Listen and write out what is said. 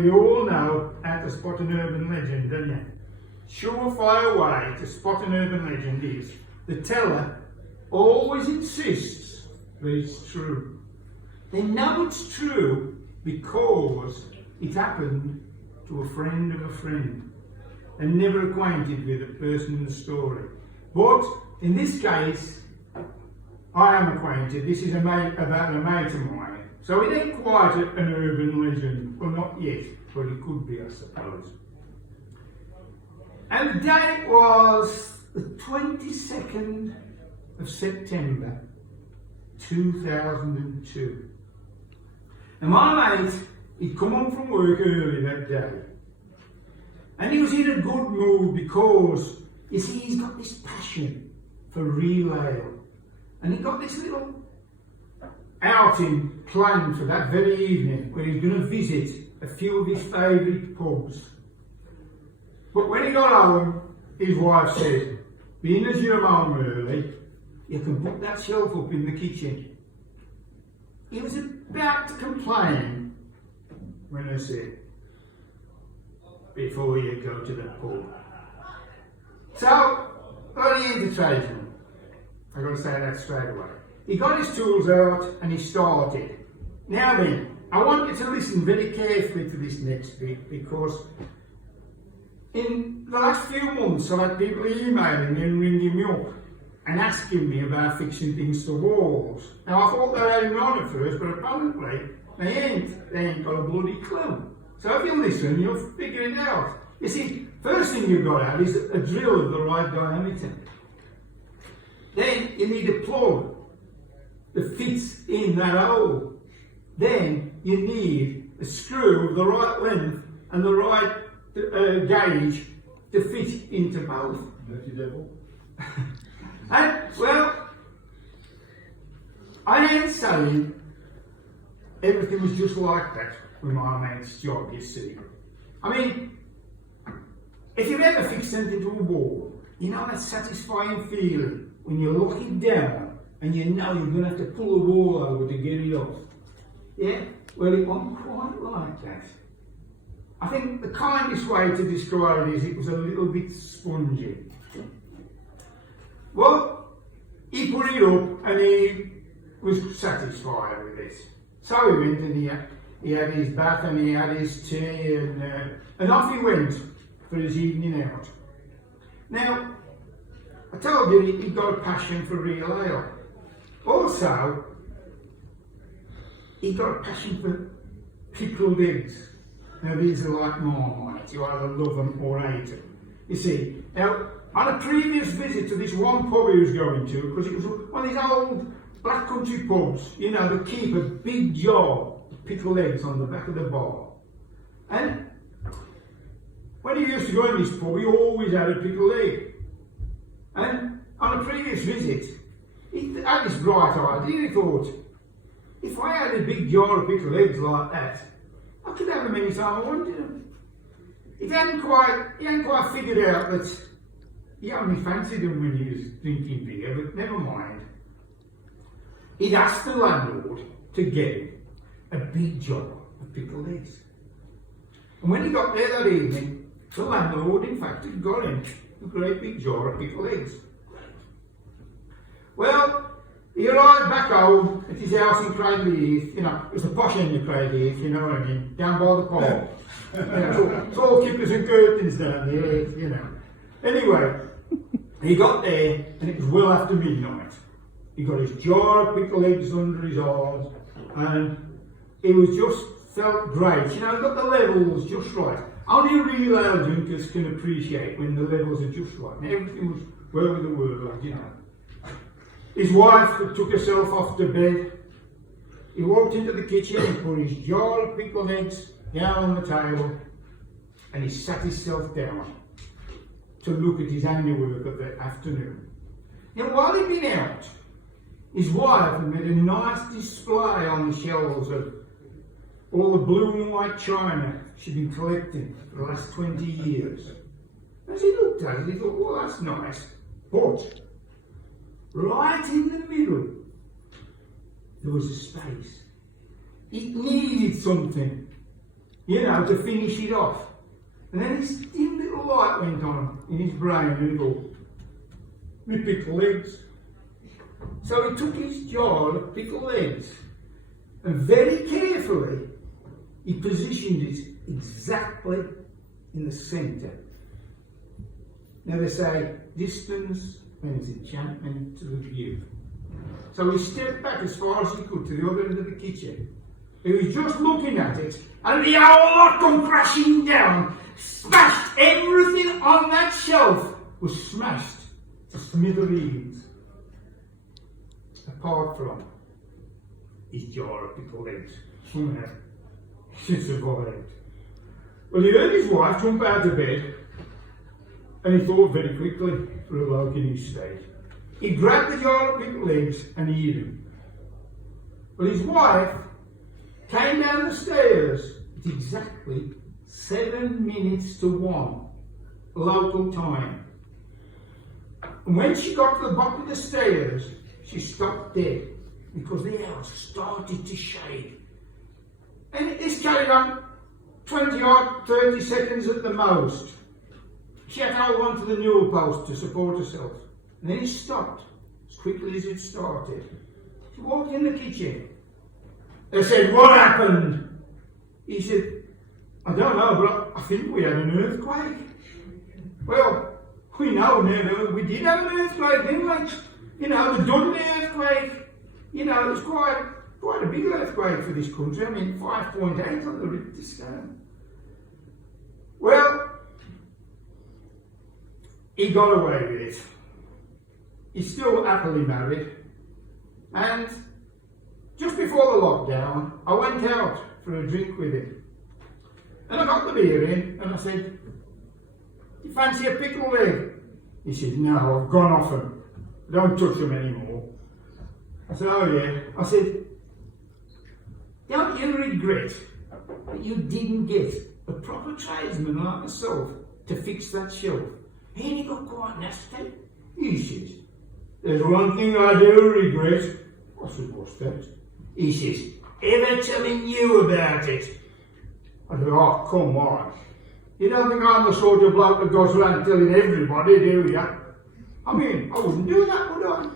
You all know how to spot an urban legend, don't you? Surefire way to spot an urban legend is the teller always insists that it's true. They know it's true because it happened to a friend of a friend and never acquainted with the person in the story. But in this case, I am acquainted. This is about a mate of mine. So it ain't quite an urban legend. Well, not yet, but it could be, I suppose. And the date was the 22nd of September 2002. And my mate, he'd come home from work early that day. And he was in a good mood because, you see, he's got this passion for real ale. And he got this little outing planned for that very evening where he's going to visit a few of his favourite pubs. But when he got home, his wife said, being as you're home early, you can put that shelf up in the kitchen. He was about to complain when I said, before you go to the pub. So, bloody entertainment. I've got to say that straight away. He got his tools out and he started. Now then, I want you to listen very carefully to this next bit because in the last few months I've had people emailing me and ringing me up and asking me about fixing things to walls. Now I thought they had him on at first, but apparently they ain't got a bloody clue. So if you listen, you'll figure it out. You see, first thing you've got to have is a drill of the right diameter. Then you need a plug that fits in that hole. Then you need a screw of the right length and the right gauge to fit into both. Dirty devil. And, well, I ain't saying everything was just like that with my mate's job, you see. I mean, if you've ever fixed something to a wall, you know that satisfying feeling when you lock it down and you know you're going to have to pull the wall over to get it off. Yeah? Well, it wasn't quite like that. I think the kindest way to describe it is it was a little bit spongy. Well, he put it up and he was satisfied with it. So he went and he had his bath and he had his tea and off he went for his evening out. Now, I told you he'd got a passion for real ale. Also, he got a passion for pickled eggs. Now these are like Marmite, you either love them or hate them. You see, now on a previous visit to this one pub he was going to, because it was one of these old black country pubs, you know, that keep a big jar of pickled eggs on the back of the bar. And when he used to go in this pub, he always had a pickled egg. And on a previous visit, he had this bright idea. He thought, if I had a big jar of pickled eggs like that, I could have them any time I wanted them. He hadn't quite figured out that he only fancied them when he was drinking beer, but never mind. He'd asked the landlord to get him a big jar of pickled eggs. And when he got there that evening, the landlord, in fact, had got him a great big jar of pickled eggs. Well, he arrived back home at his house in Cradley Heath. You know, it was the posh end of Cradley Heath, you know what I mean, down by the pond. You know, it's all kippers and curtains down there, you know. Anyway, he got there and it was well after midnight. He got his jar of pickled eggs under his arms and it was just felt great. You know, got the levels just right. Only real ale drinkers can appreciate when the levels are just right. And everything was well with the world, you know. His wife took herself off to bed. He walked into the kitchen and put his jar of pickled eggs down on the table and he sat himself down to look at his handiwork of the afternoon. Now, while he'd been out, his wife had made a nice display on the shelves of all the blue and white china she'd been collecting for the last 20 years. As he looked at it, he thought, well, that's nice. But right in the middle, there was a space. It needed something. you know, to finish it off. And then this dim little light went on in his brain and he thought, me pickled eggs. So he took his jar of pickled eggs and very carefully he positioned it exactly in the centre. Now they say, distance means enchantment to the view. So he stepped back as far as he could to the other end of the kitchen. He was just looking at it, and the whole lot come crashing down, smashed everything on that shelf, was smashed to smithereens. Apart from his jar of pickled eggs. Somehow, he survived. Well, he heard his wife jump out of bed, and he thought very quickly for a bloke in his state. He grabbed the jar of pickled eggs and he hid him. Well, his wife came down the stairs at exactly 7 minutes to 1 local time. And when she got to the bottom of the stairs, she stopped dead because the house started to shake. And this carried on 20 or 30 seconds at the most. She had to hold on to the newel post to support herself. And then it stopped as quickly as it started. She walked in the kitchen. They said, what happened? He said, I don't know, but I think we had an earthquake. Well, we know now, we did have an earthquake, didn't we? You know, the Dudley earthquake. You know, it was quite a big earthquake for this country. I mean, 5.8 on the Richter scale. Well, he got away with it. He's still happily married. And just before the lockdown, I went out for a drink with him. And I got the beer in and I said, you fancy a pickled egg? He said, no, I've gone off them. I don't touch them anymore. I said, oh yeah. I said, don't you regret that you didn't get a proper tradesman like myself to fix that shelf? And he got quite nasty. He says, there's one thing I do regret. I said, what's that? He says, ever telling you about it? I said, oh, come on. You don't think I'm the sort of bloke that goes around telling everybody, do you? I mean, I wouldn't do that, would I?